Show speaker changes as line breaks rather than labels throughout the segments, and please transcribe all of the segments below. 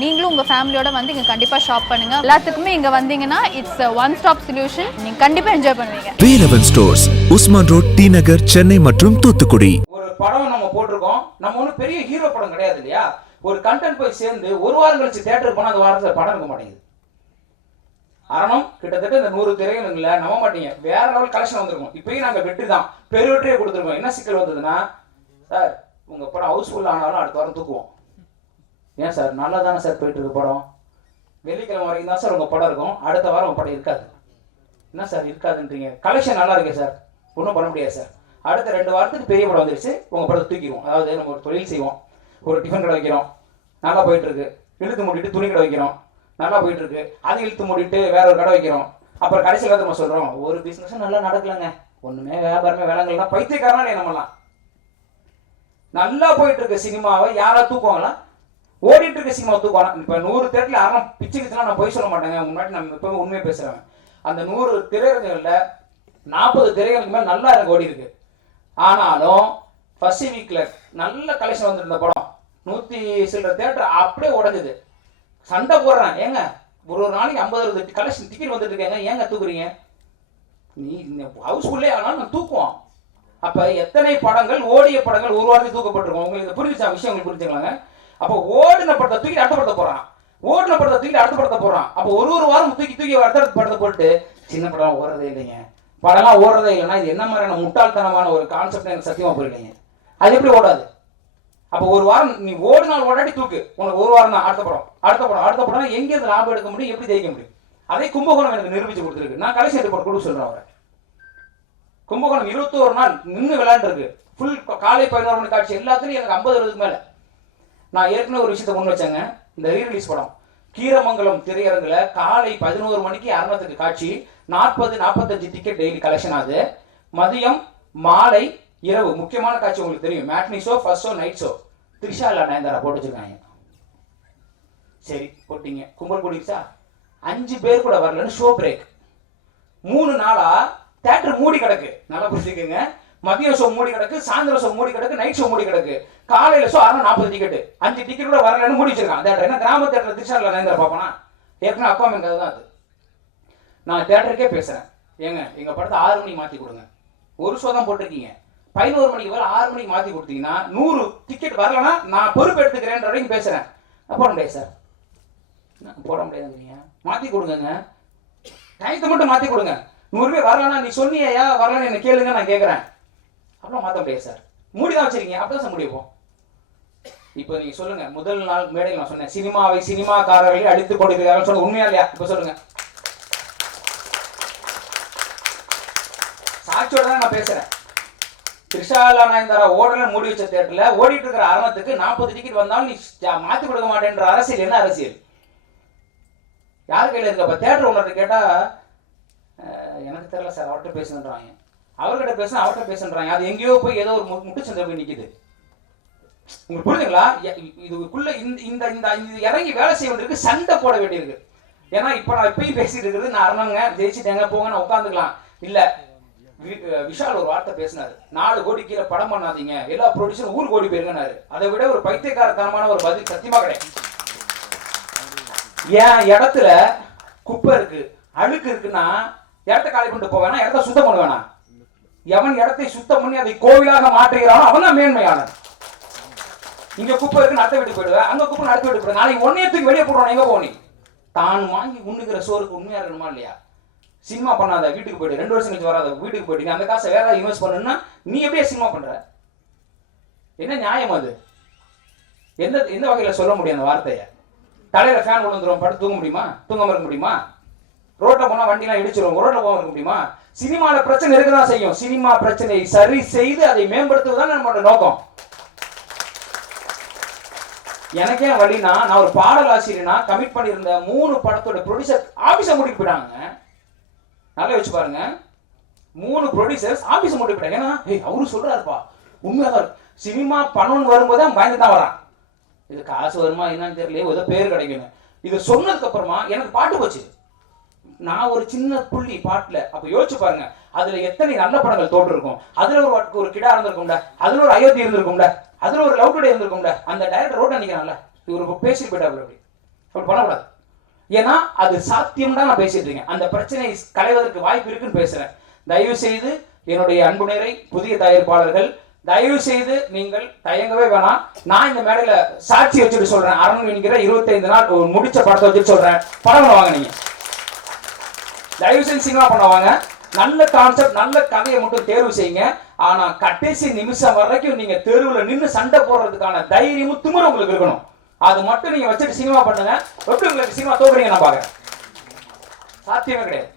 நீங்களும் உங்கள் ஃபேமிலியோட வந்து இங்கே கண்டிப்பாக ஷாப் பண்ணுங்க. எல்லாத்துக்குமே இங்கே வந்தீங்கன்னா இட்ஸ் ஒன் ஸ்டாப் சொல்யூஷன் நீங்கள் கண்டிப்பாக என்ஜாய் பண்ணுவீங்க.
Velavan stores Usman road T Nagar Chennai மற்றும் தூத்துக்குடி.
ஒரு படம் நம்ம போட்டிருக்கோம். நம்ம ஒன்றும் பெரிய ஹீரோ படம் கிடையாது இல்லையா? ஒரு கண்டென்ட் போய் சேர்ந்து ஒரு வாரம் கழிச்சு தேட்டருக்கு போனால் அந்த வாரத்தில் படம் இருக்க மாட்டேங்குது. அரணம் கிட்டத்தட்ட இந்த நூறு திரைகளுங்கள நம்ப மாட்டீங்க. வேற லெவல் கலெக்ஷன் வந்திருக்கும். இப்பயும் நாங்கள் வெற்றி தான். பெருவெற்றியை கொடுத்துருக்கோம். என்ன சிக்கல் வந்ததுன்னா சார் உங்க படம் ஹவுஸ்ஃபுல் ஆனாலும் அடுத்த வாரம் தூக்குவோம். ஏன் சார்? நல்லா தானே சார் போயிட்டு இருக்கு படம்? வெள்ளிக்கிழமை வரைக்கும் தான் சார் உங்கள் படம் இருக்கும். அடுத்த வாரம் உங்கள் படம் இருக்காது. என்ன சார் இருக்காதுன்றீங்க? கலெக்ஷன் நல்லா இருக்கு சார். ஒன்றும் பண்ண முடியாது சார். அடுத்த ரெண்டு வாரத்துக்கு பெரிய படம் வந்துருச்சு. உங்கள் படத்தை தூக்கிடுவோம். அதாவது நம்ம ஒரு தொழில் செய்வோம். ஒரு டிஃபன் கடை வைக்கிறோம். நல்லா போயிட்டுருக்கு இழுத்து மூடிட்டு துணி கடை வைக்கிறோம். நல்லா போயிட்டுருக்கு அதை இழுத்து மூடிட்டு வேற ஒரு கடை வைக்கிறோம். அப்புறம் கடைசியில் நம்ம சொல்கிறோம் ஒரு பிஸ்னஸும் நல்லா நடக்கலைங்க. ஒன்றுமே வியாபாரமே வேலைங்கள்னா பைத்தியக்காரனே நம்மலாம் நல்லா போயிட்டுருக்கு சினிமாவை. யாராவது தூக்குவாங்களா? ஓடிட்டு இருக்க சினிமா தூக்கணும் இப்போ நூறு தேட்டர்ல பிச்சு பிச்சுக்குச்சுன்னா நான் போய் சொல்ல மாட்டேங்க. முன்னாடி நம்ம இப்போ உண்மையை பேசுகிறாங்க அந்த நூறு திரையரங்குகளில் நாற்பது திரையரங்கு மேலே நல்லா எனக்கு ஓடி இருக்கு. ஆனாலும் ஃபர்ஸ்ட் வீக்கில் நல்ல கலெக்ஷன் வந்துருந்த படம். நூற்றி சில்லற தேட்டர் அப்படியே உடஞ்சுது. சண்டை போடுறேன் ஏங்க ஒரு ஒரு நாளைக்கு ஐம்பது அறுபது கலெக்ஷன் டிக்கெட் வந்துட்டு இருக்கேங்க. ஏங்க தூக்குறீங்க? நீ ஹவுஸ்ஃபுல்லே ஆனாலும் நான் தூக்குவோம். அப்போ எத்தனை படங்கள் ஓடிய படங்கள் ஒரு வாரத்துக்கு தூக்கப்பட்டிருக்கோம். உங்களுக்கு புரிஞ்சுச்சா? விஷயம் உங்களுக்கு புரிஞ்சுக்கலாங்க. அப்போ ஓடின படத்தை தூக்கி அடுத்த படத்தை போறான். ஓடின படத்தை தூக்கி அடுத்த படத்தை போறான். அப்போ ஒரு ஒரு வாரம் தூக்கி தூக்கி அடுத்த படத்தை போட்டு சின்ன படம் ஓடுறதே இல்லைங்க. படம்லாம் ஓடுறதே இல்லைன்னா இது என்ன மாதிரியான முட்டாள்தனமான ஒரு கான்செப்ட் எனக்கு சத்தியமா புரியலைங்க. அது எப்படி ஓடாது? அப்போ ஒரு வாரம் நீ ஓடினால் ஓடாடி தூக்கு. உனக்கு ஒரு வாரம் தான் அடுத்த படம். அடுத்த படம் அடுத்த படம் எங்க இருந்து லாபம் எடுக்க முடியும் எப்படி ஜெயிக்க முடியும்? அதே கும்பகோணம் எனக்கு நிரூபிச்சு கொடுத்துருக்கு. நான் கடைசி ரிப்போர்ட் கொடுக்க சொல்றேன் அவரை. கும்பகோணம் இருபத்தோரு நாள் நின்று விளையாண்டுருக்கு. ஃபுல் காலை பதினோரு மணி காட்சி எல்லாத்துலையும் எனக்கு ஐம்பது அறுபதுக்கு மேலே. நான் ஏற்கனவே ஒரு விஷயத்தை முன் வச்சேங்க. இந்த ரீரிலீஸ் படம். கீரமங்கலம் திரையரங்குல காலை பதினோரு மணிக்கு அரணத்துக்கு காட்சி. நாற்பது நாற்பத்தஞ்சு டிக்கெட் டெய்லி கலெக்ஷன் ஆகுது மதியம் மாலை இரவு. முக்கியமான காட்சி உங்களுக்கு தெரியும். Matinee show first show night show Trisha இல்லை நயன்தாரா போட்டு வச்சிருக்காங்க. சரி போட்டிங்க. கும்பல் கூடிச்சா அஞ்சு பேர் கூட வரலன்னு ஷோ பிரேக் மூணு நாளா தேட்டர் மூடி கிடக்கு. நல்லா புரிஞ்சுக்கோங்க. மதியம் ஷோ மூடி கிடக்கு சாயந்தரம் ஷோ மூடி கிடக்கு நைட் ஷோ மூடி கிடக்கு. காலையில ஷோ அரை நாற்பது டிக்கெட் அஞ்சு டிக்கெட் கூட வரலன்னு மூடி வச்சிருக்கான் தேட்டர் என்ன கிராம தேட்டர் திருச்சாரில் நேந்திர பார்ப்பனா ஏற்கனவே அப்பா அம்மா தான் அது. நான் தேட்டருக்கே பேசுறேன். ஏங்க எங்க படத்தை ஆறு மணிக்கு மாத்தி கொடுங்க. ஒரு ஷோ தான் போட்டிருக்கீங்க. பதினோரு மணிக்கு வர ஆறு மணிக்கு மாத்தி கொடுத்தீங்கன்னா நூறு டிக்கெட் வரலன்னா நான் பொறுப்பு எடுத்துக்கிறேன்ற வரைக்கும் பேசுறேன். போட முடியாது சார் போட முடியாதுங்கிறீங்க மாத்தி கொடுங்க டயத்தை மட்டும் மாத்தி கொடுங்க. நூறு பேர் வரலன்னா நீ சொன்னியா வரலன்னு என்ன கேளுங்க நான் கேட்குறேன் அப்புறம் மாத்த முடியாது சார். மூடி தான் வச்சிருக்கீங்க. அப்படிதான் சார் முடிப்போம். இப்போ நீங்க சொல்லுங்க. முதல் நாள் மேடையில் நான் சொன்னேன். சினிமாவை சினிமாக்காரர்களை அழித்து கொண்டிருக்கிறார்கள் சொல்ல உண்மையா இல்லையா? இப்போ சொல்லுங்க. சாட்சியோட தான் நான் பேசுறேன். த்ரிஷாலா நயன்தாரா ஓடல மூடி வச்ச தேட்டர்ல ஓடிட்டு இருக்கிற அரணத்துக்கு நாற்பது டிக்கெட் வந்தாலும் நீ மாத்தி கொடுக்க மாட்டேன்ற அரசியல் என்ன அரசியல்? யார் கையில இருக்கப்ப தேட்டர் ஓனர்கிட்ட கேட்டா எனக்கு தெரியல சார். அவர்கிட்ட பேசுன்றாங்க அவர்கிட்ட பேச அவர்கிட்ட பேசுன்றாங்க. அது எங்கேயோ போய் ஏதோ ஒரு மு- முட்டுச்சந்தை போய் நிக்குது. உங்களுக்கு புரியுதுங்களா? எ- இதுக்குள்ள இந்த இந்த இந்த இது இறங்கி வேலை செய்ய வேண்டியிருக்கு சண்டை போட வேண்டியிருக்கு. ஏன்னா இப்போ நான் இப்பயும் பேசிட்டு இருக்கிறது நான் அரணங்க ஜெயிச்சுட்டேங்க போங்க நான் உட்காந்துக்கலாம் இல்ல விஷால் ஒரு வார்த்தை பேசினாரு. நாலு கோடி கீழே படம் பண்ணாதீங்க. எல்லா ப்ரொடியூசரும் ஊர் கோடி போயிருங்கனாரு அதை விட ஒரு பைத்தியக்காரத்தனமான ஒரு பதில் சத்தியமா கிடையாது. என் இடத்துல குப்பை இருக்கு அழுக்கு இருக்குன்னா இடத்த காலி பண்ணிட்டு போவேனா? இடத்த சுத்தம் பண்ணுவேனா எவன் இடத்தை சுத்தம் பண்ணி அதை கோவிலாக மாற்றுகிறானோ அவன் தான் மேன்மையாளன் இங்க குப்பை இருக்கு நடத்த வீட்டுக்கு போயிடுவேன். அங்க குப்பை நடத்த விட்டு போயிடுவேன். நாளைக்கு ஒன்னே வெளியே போடுறோம் எங்க போனி தான் வாங்கி உண்ணுகிற சோறுக்கு உண்மையா இருக்கணுமா இல்லையா? சினிமா பண்ணாத வீட்டுக்கு போயிட்டு ரெண்டு வருஷம் கழிச்சு வராத வீட்டுக்கு போயிட்டு அந்த காசை வேற ஏதாவது இன்வெஸ்ட் பண்ணணும்னா நீ எப்படியே சினிமா பண்ற? என்ன நியாயம் அது? எந்த எந்த வகையில சொல்ல முடியும் அந்த வார்த்தையை? தலையில ஃபேன் விழுந்துரும் படுத்து தூங்க முடியுமா? தூங்க மறுக்க முடியுமா? ரோட்ல போனா வண்டிலாம் இடிச்சிரும். ரோட்ல போக இருக்க முடியுமா? சினிமால பிரச்சனை இருக்கதான் செய்யும். சினிமா பிரச்சனையை சரி செய்து அதை மேம்படுத்துவதுதான் நம்மளோட நோக்கம். எனக்கே வழினா நான் ஒரு பாடல் ஆசிரியனா கமிட் பண்ணியிருந்த மூணு படத்தோட ப்ரொடியூசர் ஆபீஸை மூடிட்டு போயிட்டாங்க. நல்லா வச்சு பாருங்க. மூணு ப்ரொடியூசர்ஸ் ஆபீஸ் மூடிட்டு போயிட்டாங்க. ஏன்னா ஏய் அவரு சொல்றாருப்பா. உண்மையாதான் சினிமா பணம்னு வரும்போது பயந்து தான் வரான். இது காசு வருமா என்னன்னு தெரியல ஏதோ பேர் கிடைக்கணும். இது சொன்னதுக்கு அப்புறமா எனக்கு பாட்டு போச்சு. நான் ஒரு சின்ன புள்ளி பாட்டுல அப்ப யோசிச்சு பாருங்க. அதுல எத்தனை நல்ல படங்கள் தோற்று இருக்கும் அதுல ஒரு ஒரு கிடா இருந்திருக்கும்ல. அதுல ஒரு அயோத்தி இருந்திருக்கும்ல. அதுல ஒரு லவ் டுடே இருந்திருக்கும்ல. அந்த டைரக்டர் ரோட் நினைக்கிறான்ல இவர் பேசிட்டு போயிட்டா அப்படி. அப்படி பண்ணக்கூடாது. ஏன்னா அது சாத்தியம் தான் நான் பேசிட்டு இருக்கேன். அந்த பிரச்சனையை களைவதற்கு வாய்ப்பு இருக்குன்னு பேசுறேன். தயவு செய்து என்னுடைய அன்புநேரை புதிய தயாரிப்பாளர்கள் தயவு செய்து நீங்கள் தயங்கவே வேணாம். நான் இந்த மேடையில சாட்சி வச்சுட்டு சொல்றேன். அரண் என்கிற இருபத்தைந்து நாள் முடிச்ச படத்தை வச்சுட்டு சொல்றேன். படம் வாங்க நீங்க தயவு செஞ்சு சினிமா பண்ணுவாங்க நல்ல கான்செப்ட் நல்ல கதையை மட்டும் தேர்வு செய்யுங்க. ஆனா கடைசி நிமிஷம் வரைக்கும் நீங்க தெருவுல நின்னு சண்டை போடுறதுக்கான தைரியமும் திமிரும் உங்களுக்கு இருக்கணும். அது மட்டும் நீங்க வச்சுட்டு சினிமா பண்ணுங்க. எப்படி உங்களுக்கு சினிமா தோக்குறீங்க நான் பாக்குறேன். சாத்தியமே கிடையாது.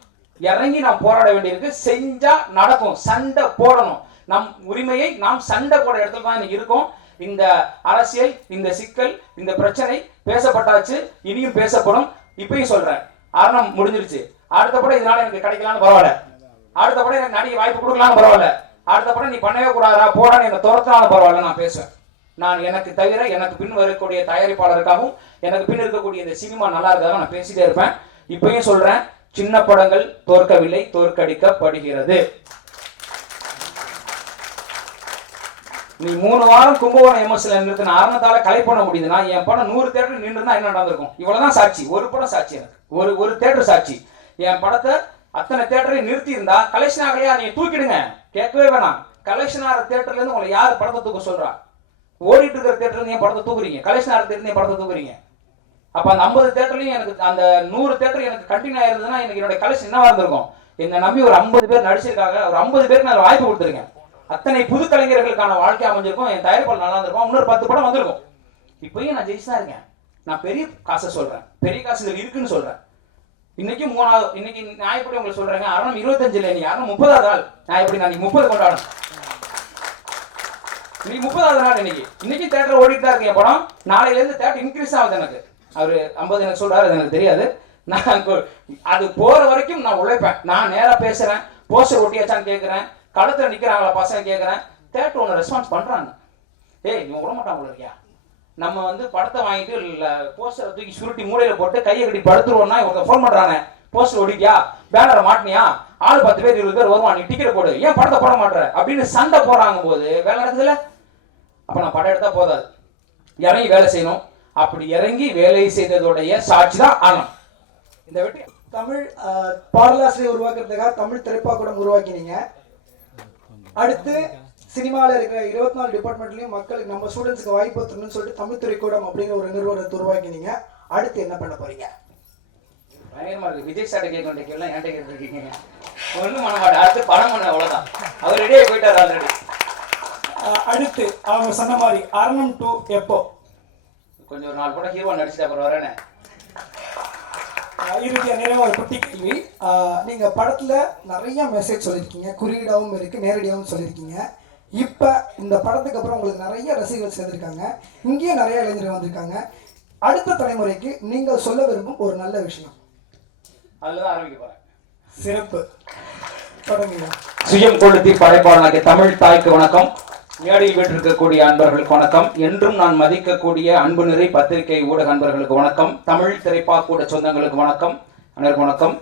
இறங்கி நாம் போராட வேண்டியிருக்கு. செஞ்சா நடக்கும். சண்டை போடணும். நம் உரிமையை நாம் சண்டை போட இடத்துல தான் இன்னைக்கு இருக்கோம். இந்த அரசியல் இந்த சிக்கல் இந்த பிரச்சனை பேசப்பட்டாச்சு. இனியும் பேசப்படும். இப்பயும் சொல்றேன். அரணம் முடிஞ்சிருச்சு. அடுத்த படம் இதனால எனக்கு கிடைக்கலாம்னு பரவாயில்ல. அடுத்த படம் எனக்கு நடிகை வாய்ப்பு கொடுக்கலாம்னு பரவாயில்ல. அடுத்த படம் நீ பண்ணவே கூடாதா போடான்னு என்னை துரத்தினாலும் பரவாயில்ல நான் பேசுவேன். நான் எனக்கு தவிர எனக்கு பின் வரக்கூடிய தயாரிப்பாளருக்காகவும் எனக்கு பின் இருக்கக்கூடிய இந்த சினிமா நல்லா இருக்காக நான் பேசிட்டே இருப்பேன். இப்பயும் சொல்றேன் சின்ன படங்கள் தோற்கவில்லை தோற்கடிக்கப்படுகிறது. நீ மூணு வாரம் கும்பகோணம் எம்எஸ்ல நிறுத்தின ஆரணத்தால கலை பண்ண முடியுதுன்னா என் படம் நூறு தேட்டர் நின்று என்ன நடந்திருக்கும்? இவ்வளவுதான் சாட்சி. ஒரு படம் சாட்சி எனக்கு. ஒரு ஒரு தேட்டர் சாட்சி. என் படத்தை அத்தனை தேட்டரையும் நிறுத்தி இருந்தா கலெக்ஷன் ஆகலையா? நீங்க தூக்கிடுங்க. கேட்கவே வேணாம். கலெக்ஷன் ஆகிற தேட்டர்ல இருந்து உங்களை யார் படத்தை தூக்க சொல்றா? ஓடிட்டு இருக்கிற தேட்டர்ல இருந்து படத்தை தூக்குறீங்க. கலெக்ஷன் ஆகிற தேட்டர் என் படத்தை தூக்குறீங்க. அப்ப அந்த ஐம்பது தேட்டர்லயும் எனக்கு அந்த நூறு தேட்டர் எனக்கு கண்டினியூ ஆயிருந்ததுன்னா எனக்கு என்னோட கலெக்ஷன் என்னவா இருந்திருக்கும்? என்னை நம்பி ஒரு ஐம்பது பேர் நடிச்சிருக்காங்க. ஒரு ஐம்பது பேருக்கு நான் வாய்ப்பு கொடுத்துருக்கேன் அத்தனை புது கலைஞர்களுக்கான வாழ்க்கை அமைஞ்சிருக்கும். என் தயாரிப்பால் நல்லா இருந்திருக்கும். இன்னொரு பத்து படம் வந்திருக்கும். இப்பயும் நான் ஜெயிச்சு தான் இருக்கேன். நான் பெரிய காசை சொல்றேன். பெரிய காசு இதுல இருக்குன்னு சொல்றேன். இன்னைக்கு மூணாவது இன்னைக்கு நான் எப்படி உங்களுக்கு சொல்றேங்க அரணம் இருபத்தஞ்சுல நீ அரணம் முப்பதாவது நாள் நான் எப்படி நான் முப்பது கொண்டாடணும். இன்னைக்கு முப்பதாவது நாள் இன்னைக்கு. இன்னைக்கு தேட்டர் ஓடிட்டு தான் இருக்கு படம். நாளையில இருந்து தேட்டர் இன்க்ரீஸ் ஆகுது எனக்கு. அவரு ஐம்பது எனக்கு சொல்றாரு எனக்கு தெரியாது. நான் அது போற வரைக்கும் நான் உழைப்பேன். நான் நேரா பேசுறேன் போஸ்டர் ஒட்டியாச்சான்னு கேட்கறேன் களத்துல நிக்கிறாங்களா பசங்க கேட்கறேன் தேட்டர் ஒன்று ரெஸ்பான்ஸ் பண்றாங்க. ஏய் நீ விட மாட்டான் போல இருக்கியா? நம்ம வந்து படத்தை வாங்கிட்டு போஸ்டரை தூக்கி சுருட்டி மூலையில போட்டு கையை கட்டி படுத்துருவோம்னா இவங்க ஃபோன் பண்றாங்க. போஸ்டர் ஒடிக்கியா? பேனரை மாட்டினியா? ஆள் பத்து பேர் இருபது பேர் வருவான் நீ டிக்கெட் போடு. ஏன் படத்தை போட மாட்ற? அப்படின்னு சண்டை போடுறாங்க போது வேலை நடக்குதுல்ல? அப்ப நான் படம் எடுத்தா போதாது. இறங்கி வேலை செய்யணும். அப்படி இறங்கி வேலை செய்ததோடைய சாட்சி தான் ஆனம் இந்த வெட்டி
தமிழ் ஆஹ், பாடலாசிரியர் உருவாக்குறதுக்காக தமிழ் திரைப்பாக்கூடம் உருவாக்கினீங்க. அடுத்து சினிமாவில் இருக்கிற இருபத்தி நாலு டிபார்ட்மெண்ட்லையும் மக்களுக்கு நம்ம ஸ்டூடெண்ட்ஸ்க்கு வாய்ப்பு தரணும்னு சொல்லிட்டு தமிழ் திரைக்கூடம் அப்படிங்கிற ஒரு நிறுவனத்தை உருவாக்கினீங்க. அடுத்து என்ன பண்ண போறீங்க?
பயங்கரமா இருக்கு. விஜய் சாட்டை கேட்க வேண்டிய கேள்வி என்கிட்ட கேட்டுருக்கீங்க? ஒன்றும் பண்ண மாட்டேன். அடுத்து படம் பண்ண அவ்வளவுதான். அவர் ரெடியாகி போயிட்டார் ஆல்ரெடி
அடுத்து அவங்க சொன்ன மாதிரி அரணம் டூ எப்போ?
கொஞ்சம் ஒரு நாலு படம் ஹீரோ நடிச்சுட்டு அப்புறம் வரேனே.
ஆஹ், இறுதியா நிறைய ஒரு குட்டி கேள்வி. ஆஹ், நீங்க படத்துல நிறைய மெசேஜ் சொல்லியிருக்கீங்க. குறியீடாவும் இருக்கு நேரடியாகவும் சொல்லியிருக்கீங்க. இப்ப இந்த படத்துக்கு அப்புறம் உங்களுக்கு நிறைய ரசிகர்கள் சேர்ந்திருக்காங்க. இங்கேயும் நிறைய இளைஞர்கள் வந்திருக்காங்க. அடுத்த தலைமுறைக்கு நீங்கள் சொல்ல விரும்பும் ஒரு நல்ல விஷயம்.
அதில் தான் ஆரம்பிக்க போறேன்.
சிறப்பு. தொடங்குங்க.
சுயம் கொளுத்தி படைப்பாளனாகிய தமிழ் தாய்க்கு வணக்கம். மேடையில் வீட்டிருக்கக்கூடிய அன்பர்களுக்கு வணக்கம். என்றும் நான் மதிக்கக்கூடிய அன்பு நிறை பத்திரிகை ஊடக அன்பர்களுக்கு வணக்கம். தமிழ் திரைப்பாக்கூட சொந்தங்களுக்கு வணக்கம். அனைவருக்கும் வணக்கம்.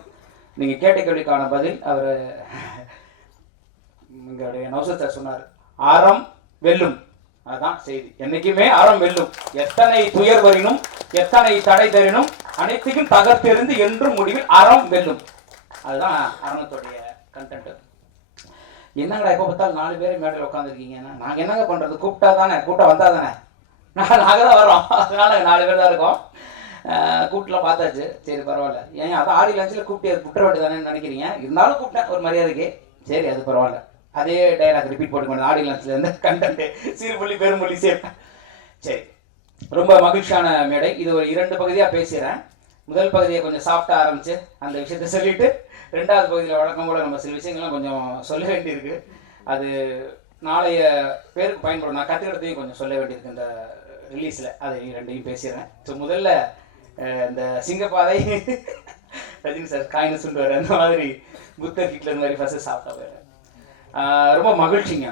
நீங்க கேட்ட கேள்விக்கான பதில் அவர் எங்களுடைய நௌசத் சார் சொன்னார். அறம் வெல்லும். அதுதான் செய்தி. என்னைக்குமே அறம் வெல்லும். எத்தனை துயர் வரினும் எத்தனை தடை தரினும் அனைத்தையும் தகர்த்தெறிந்து என்றும் முடிவில் அறம் வெல்லும். அதுதான் அரணத்துடைய கண்டென்ட் என்னங்கடா எப்போ பார்த்தாலும் நாலு பேர் மேடையில் உட்காந்துருக்கீங்கன்னா நாங்கள் என்னங்க பண்ணுறது கூப்பிட்டா தானே? கூப்பிட்டா வந்தா தானே? நாங்கள் நாங்கள் தான் வரோம் அதனால நாலு பேர் தான் இருக்கோம். கூப்பிட்டுலாம் பார்த்தாச்சு. சரி பரவாயில்ல. ஏன் அதான் ஆடி லஞ்சில் கூப்பிட்டு குற்ற வேண்டி தானே நினைக்கிறீங்க? இருந்தாலும் கூப்பிட்டேன். ஒரு மரியாதைக்கு. சரி அது பரவாயில்ல. அதே டைலாக் ரிப்பீட் போட்டுக்கணும் ஆடி இருந்து கண்டென்ட் சிறுபுள்ளி பெருமொழி சேர்ப்பேன் சரி ரொம்ப மகிழ்ச்சியான மேடை. இது ஒரு இரண்டு பகுதியாக பேசுகிறேன் முதல் பகுதியை கொஞ்சம் சாஃப்டாக ஆரம்பிச்சு அந்த விஷயத்த சொல்லிட்டு ரெண்டாவது பகுதியில் வழக்கம் கூட நம்ம சில விஷயங்கள்லாம் கொஞ்சம் சொல்ல வேண்டியிருக்கு. அது நாளைய பேருக்கு பயன்படும். நான் கற்றுக்கிட்டதையும் கொஞ்சம் சொல்ல வேண்டியிருக்கு இந்த ரிலீஸில் அதை ரெண்டையும் பேசிடுறேன். ஸோ முதல்ல இந்த சிங்கப்பாதை ரஜினி சார் காயின்னு சொல்லுவார் அந்த மாதிரி புத்தர் ஹிட்லர் மாதிரி ஃபஸ்ட்டு சாப்பிட்டா போயிடுறேன். ரொம்ப மகிழ்ச்சிங்க.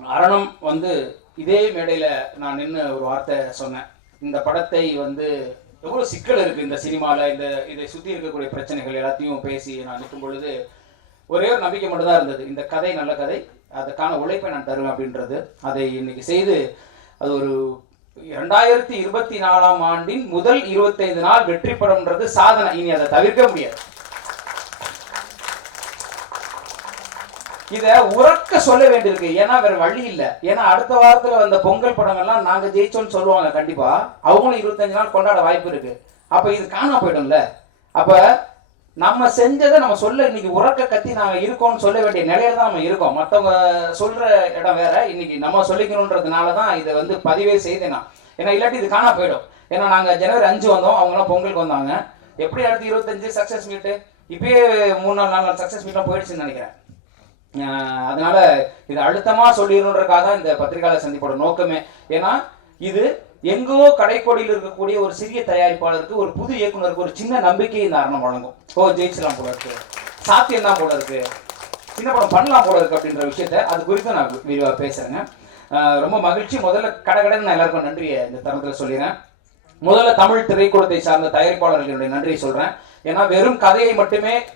அரணம் வந்து இதே மேடையில் நான் நின்று ஒரு வார்த்தை சொன்னேன். இந்த படத்தை வந்து எவ்வளோ சிக்கல் இருக்குது இந்த சினிமாவில் இந்த இதை சுற்றி இருக்கக்கூடிய பிரச்சனைகள் எல்லாத்தையும் பேசி நான் நிற்கும் பொழுது ஒரே ஒரு நம்பிக்கை மட்டும்தான் இருந்தது. இந்த கதை நல்ல கதை அதுக்கான உழைப்பை நான் தருவேன் அப்படின்றது. அதை இன்னைக்கு செய்து அது ஒரு இரண்டாயிரத்தி இருபத்தி நாலாம் ஆண்டின் முதல் இருபத்தைந்து நாள் வெற்றி படம்ன்றது சாதனை. இனி அதை தவிர்க்க முடியாது. இத உறக்க சொல்ல வேண்டியிருக்கு. ஏன்னா வேற வழி இல்ல. ஏன்னா அடுத்த வாரத்துல வந்த பொங்கல் படங்கள்லாம் நாங்க ஜெயிச்சோம்னு சொல்லுவாங்க கண்டிப்பா. அவங்களும் இருபத்தஞ்சு நாள் கொண்டாட வாய்ப்பு இருக்கு. அப்ப இது காணாம போயிடும்ல. அப்ப நம்ம செஞ்சதை நம்ம சொல்ல இன்னைக்கு உறக்க கத்தி நாங்கள் இருக்கோம்னு சொல்ல வேண்டிய நிலையில தான் நம்ம இருக்கோம். மற்றவங்க சொல்ற இடம் வேற. இன்னைக்கு நம்ம சொல்லிக்கணுன்றதுனால தான் இதை வந்து பதிவே செய்தேன் நான். ஏன்னா இல்லாட்டி இது காணா போயிடும். ஏன்னா நாங்கள் ஜனவரி அஞ்சு வந்தோம். அவங்களாம் பொங்கலுக்கு வந்தாங்க. எப்படி அடுத்து இருபத்தஞ்சு சக்சஸ் மீட்டு? இப்பயே மூணு நாள் நாலு நாள் சக்சஸ் மீட்லாம் போயிடுச்சுன்னு நினைக்கிறேன். அதனால இது அழுத்தமா சொல்லிடணுன்றக்காக தான் இந்த பத்திரிகையாளர் சந்திப்போட நோக்கமே. ஏன்னா இது எங்கோ கடைக்கோடியில் இருக்கக்கூடிய ஒரு சிறிய தயாரிப்பாளருக்கு ஒரு புது இயக்குனருக்கு ஒரு சின்ன நம்பிக்கையை இந்த அரணம் வழங்கும். ஓ ஜெயிச்சலாம் போல இருக்கு. சாத்தியம் தான் போல இருக்கு. சின்ன படம் பண்ணலாம் போல இருக்கு அப்படின்ற விஷயத்த அது குறித்து நான் விரிவாக பேசுறேங்க. ரொம்ப மகிழ்ச்சி. முதல்ல கடகடன் நான் எல்லாருக்கும் நன்றியை இந்த தருணத்தில் சொல்லிடுறேன். முதல்ல தமிழ் திரைக்கூடத்தை சார்ந்த தயாரிப்பாளர்களுடைய நன்றியை சொல்றேன். ஏன்னா வெறும் கதையை மட்டுமே